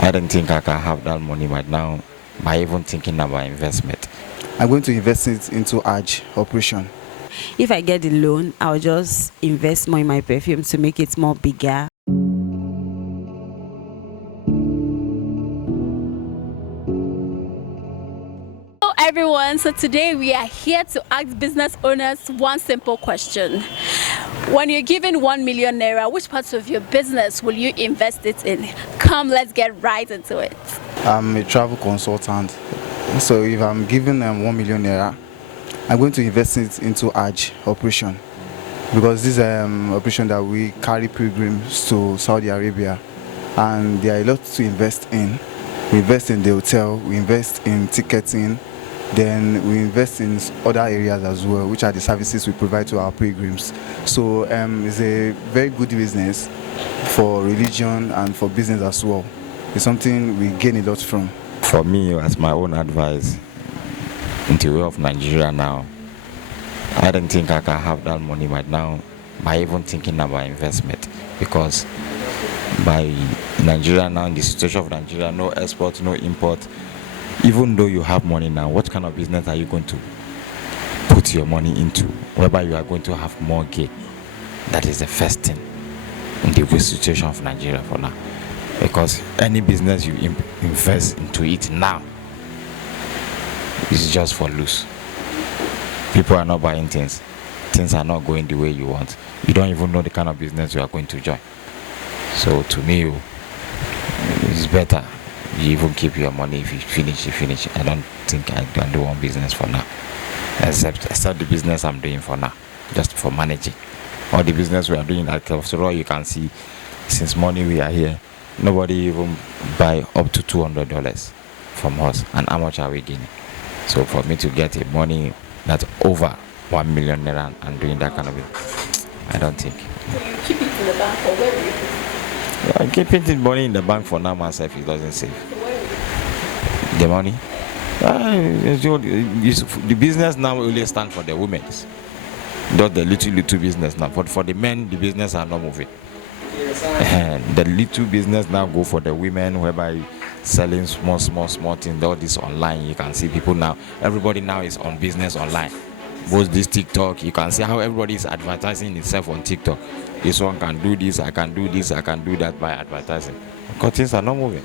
I don't think I can have that money right now by even thinking about investment. I'm going to invest it into Hajj operation. If I get the loan, I'll just invest more in my perfume to make it more bigger. Hello everyone, so today we are here to ask business owners one simple question. When you're given 1 million naira, which parts of your business will you invest it in? Come, let's get right into it. I'm a travel consultant, so if I'm given 1 million naira, I'm going to invest it into Hajj operation, because this is operation that we carry pilgrims to Saudi Arabia, and there are a lot to invest in. We invest in the hotel, we invest in ticketing, then we invest in other areas as well, which are the services we provide to our pilgrims. So it's a very good business for religion and for business as well. It's something we gain a lot from. For me, as my own advice, in the way of Nigeria now, I don't think I can have that money right now by even thinking about investment, because by Nigeria now, in the situation of Nigeria, no export, no import. Even though you have money now, what kind of business are you going to put your money into whereby you are going to have more gain? That is the first thing in the situation of Nigeria for now, because any business you invest into it now is just for loose. People are not buying things are not going the way you want. You don't even know the kind of business you are going to join. So to me, it's better you even keep your money. If you finish. I don't think I can do one business for now, except the business I'm doing for now, just for managing. Or the business we are doing at Kelfsoro, you can see since morning we are here, nobody even buy up to $200 from us, and how much are we getting? So for me to get a money that's over 1 million naira and doing that kind of thing, I don't think. So you keep it in the bank, or where will you put it? I keep it money in the bank for now myself. It doesn't save So where will you put it? the money. The business now only stand for the women, not the little business now. But for the men, the business are not moving. And the little business now go for the women, whereby selling small things. All this online, you can see people now. Everybody now is on business online. Both this TikTok, you can see how everybody is advertising itself on TikTok. This one can do this, I can do this, I can do that by advertising. Because things are not moving.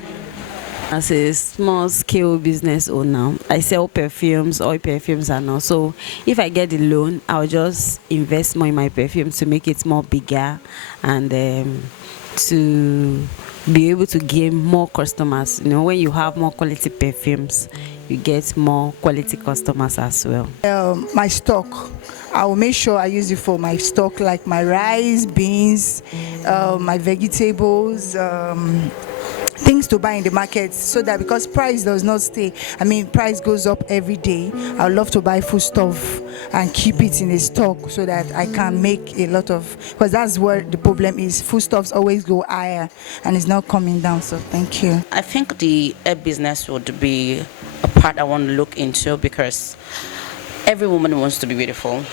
As a small scale business owner, I sell perfumes, oil perfumes and all. So if I get the loan, I'll just invest more in my perfume to make it more bigger, and to be able to gain more customers. You know, when you have more quality perfumes, you get more quality customers as well. My stock, I will make sure I use it for my stock, like my rice, beans, my vegetables, things to buy in the market, so that because price does not stay, price goes up every day. I would love to buy food stuff and keep it in a stock so that I can make a lot of, because that's where the problem is. Foodstuffs always go higher and it's not coming down. So thank you. I think the hair business would be a part I want to look into, because every woman wants to be beautiful.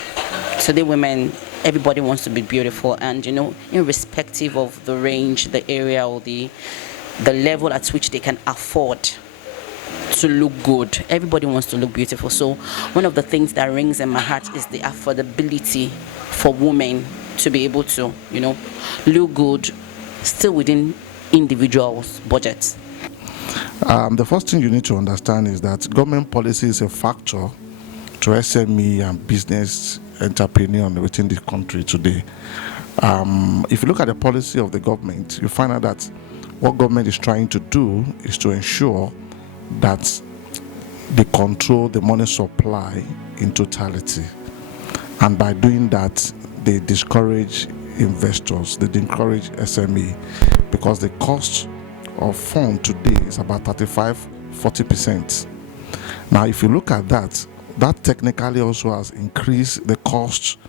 Today, women, everybody wants to be beautiful, and irrespective of the range, the area, or the level at which they can afford to look good, everybody wants to look beautiful. So one of the things that rings in my heart is the affordability for women to be able to, look good, still within individuals' budgets. The first thing you need to understand is that government policy is a factor to SME and business entrepreneur within the country today. If you look at the policy of the government, you find out that what government is trying to do is to ensure that they control the money supply in totality. And by doing that, they discourage investors, they discourage SME, because the cost of fund today is about 35-40%. Now, if you look at that, that technically also has increased the cost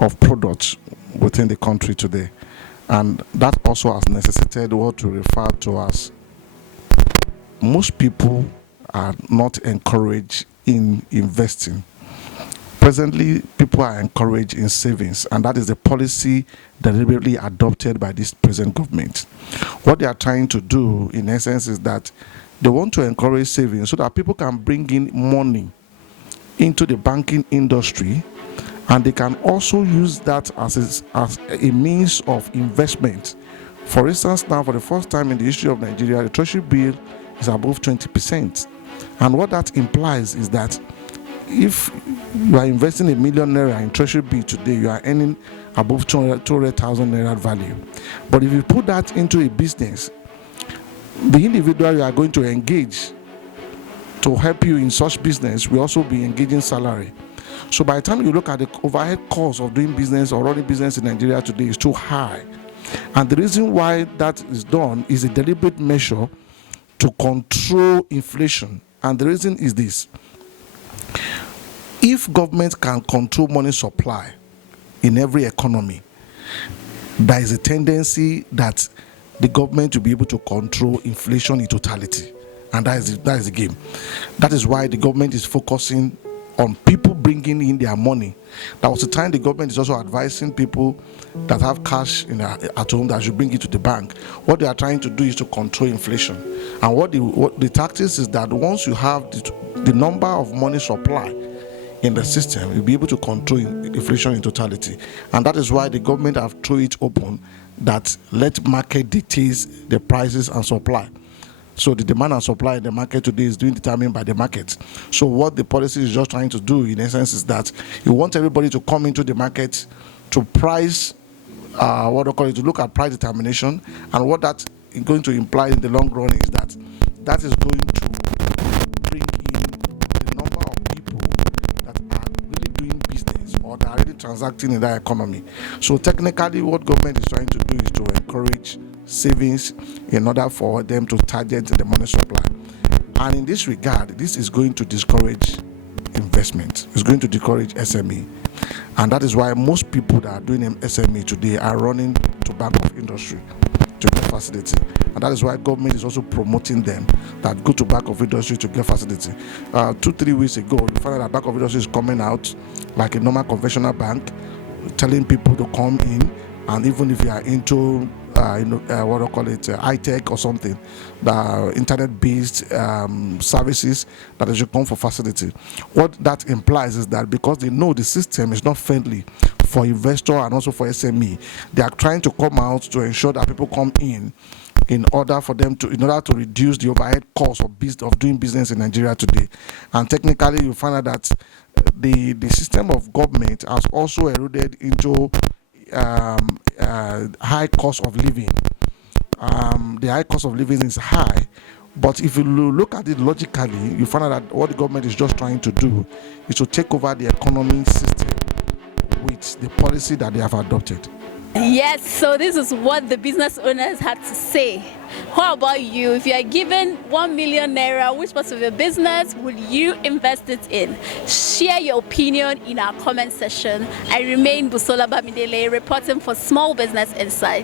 of products within the country today. And that also has necessitated what we refer to as, most people are not encouraged in investing. Presently, people are encouraged in savings, and that is the policy deliberately adopted by this present government. What they are trying to do, in essence, is that they want to encourage savings so that people can bring in money into the banking industry, and they can also use that as a means of investment. For instance, now for the first time in the history of Nigeria, the treasury bill is above 20%. And what that implies is that if you are investing ₦1 million in treasury bill today, you are earning above 200,000 naira value. But if you put that into a business, the individual you are going to engage to help you in such business will also be engaging salary. So by the time you look at the overhead cost of doing business or running business in Nigeria today is too high. And the reason why that is done is a deliberate measure to control inflation. And the reason is this: if government can control money supply in every economy, there is a tendency that the government will be able to control inflation in totality. And that is the game. That is why the government is focusing on people bringing in their money. That was the time the government is also advising people that have cash at home that should bring it to the bank. What they are trying to do is to control inflation. And what the tactics is that once you have the number of money supply in the system, you'll be able to control inflation in totality. And that is why the government have thrown it open that let market dictate the prices and supply. So the demand and supply in the market today is being determined by the market. So what the policy is just trying to do, in essence, is that you want everybody to come into the market to price, to look at price determination. And what that is going to imply in the long run is that that is going to bring in the number of people that are really doing business or that are really transacting in that economy. So technically, what government is trying to do is to encourage savings in order for them to target the money supply. And in this regard, this is going to discourage investment. It's going to discourage SME. And that is why most people that are doing SME today are running to Bank of Industry to get facility. And that is why government is also promoting them that go to Bank of Industry to get facility. 2-3 weeks ago, you find out that Bank of Industry is coming out like a normal conventional bank, telling people to come in, and even if you are into high-tech or something, the internet-based services, that they should come for facility. What that implies is that because they know the system is not friendly for investor and also for SME, they are trying to come out to ensure that people come in order to reduce the overhead cost of doing business in Nigeria today. And technically, you find out that the system of government has also eroded into high cost of living. The high cost of living is high, but if you look at it logically, you find out that what the government is just trying to do is to take over the economic system with the policy that they have adopted. Yes, so this is what the business owners had to say. How about you? If you are given 1 million naira, which part of your business would you invest it in? Share your opinion in our comment section. I remain Busola Bamidele, reporting for Small Business Insight.